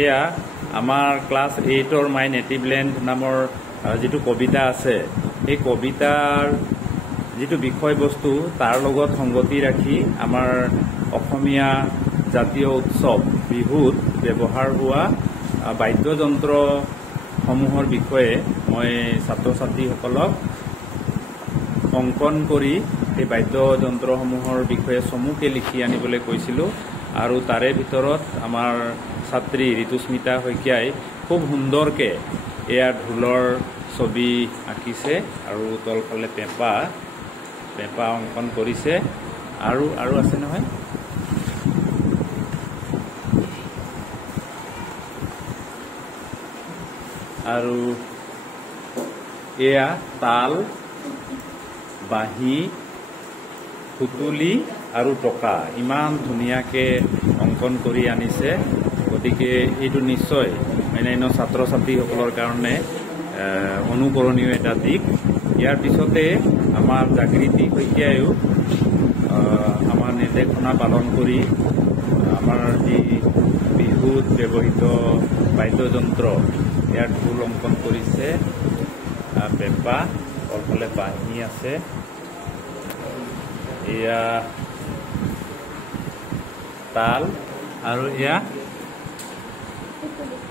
এয়া আমাৰ ক্লাছ 8ৰ মাই native land নামৰ যিটো কবিতা আছে, এই কবিতাৰ যিটো বিষয়বস্তু তাৰ লগত সংগতি ৰাখি আমাৰ অসমীয়া জাতীয় উৎসৱ বিহুত ব্যৱহাৰ হোৱা বাদ্যযন্ত্ৰসমূহৰ বিষয়ে মই ছাত্ৰ ছাত্ৰীসকলক অংকন কৰি এই বাদ্যযন্ত্ৰসমূহৰ বিষয়ে চমুকে লিখি আনিবলৈ কৈছিলোঁ। আৰু তাৰে ভিতৰত আমাৰ ছাত্ৰী ঋতুস্মিতা শইকীয়াই খুব সুন্দৰকৈ এয়া ঢোলৰ ছবি আঁকিছে আৰু তলফালে পেঁপা অংকন কৰিছে। আৰু আছে নহয়, আৰু এয়া তাল, বাঁহী, সুতুলি আৰু টকা ইমান ধুনীয়াকৈ অংকন কৰি আনিছে। গতিকে এইটো নিশ্চয় অন্যান্য ছাত্ৰ ছাত্ৰীসকলৰ কাৰণে অনুকৰণীয় এটা দিশ। ইয়াৰ পিছতে আমাৰ জাগৃতি শইকীয়াইও আমাৰ নিৰ্দেশনা পালন কৰি আমাৰ যি বিহুত ব্যৱহৃত বাদ্যযন্ত্ৰ ইয়াৰ ঢোল অংকন কৰিছে, পেঁপা, তলফালে বাঁহী আছে, এয়া তাল আৰু এয়া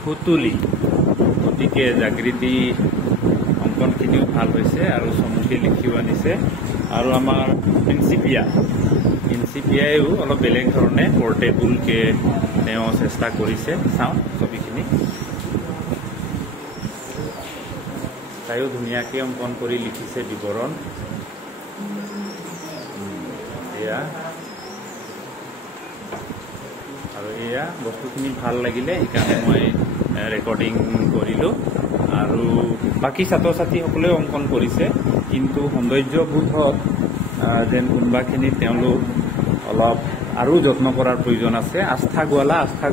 সুতুলি। গতিকে জাগৃতি অংকনখিনিও ভাল হৈছে আৰু চমুকে লিখিও আনিছে। আৰু আমাৰ প্ৰিন্সিপিয়াইও অলপ বেলেগ ধৰণে পৰ্টেবুলকৈ তেওঁ চেষ্টা কৰিছে। চাওঁ ছবিখিনি, তাইও ধুনীয়াকৈ অংকন কৰি লিখিছে বিৱৰণ। এয়া আৰু এয়া বস্তুখিনি ভাল লাগিলে, সেইকাৰণে মই ৰেকৰ্ডিং কৰিলোঁ। আৰু বাকী ছাত্ৰ ছাত্ৰীসকলেও অংকন কৰিছে, কিন্তু সৌন্দৰ্যবোধত যেন কোনোবাখিনিত তেওঁলোক অলপ আৰু যত্ন কৰাৰ প্ৰয়োজন আছে। আস্থা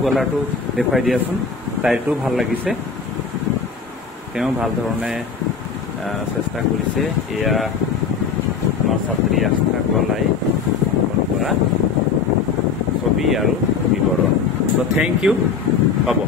গোৱালাটো দেখুৱাই দিয়াচোন, তাইৰটো ভাল লাগিছে, তেওঁ ভাল ধৰণে চেষ্টা কৰিছে। এয়া আমাৰ ছাত্ৰী আস্থা গোৱালাই অংকন কৰা ছবি আৰু বিৱৰণ। চ' থেংক ইউ, হ'ব।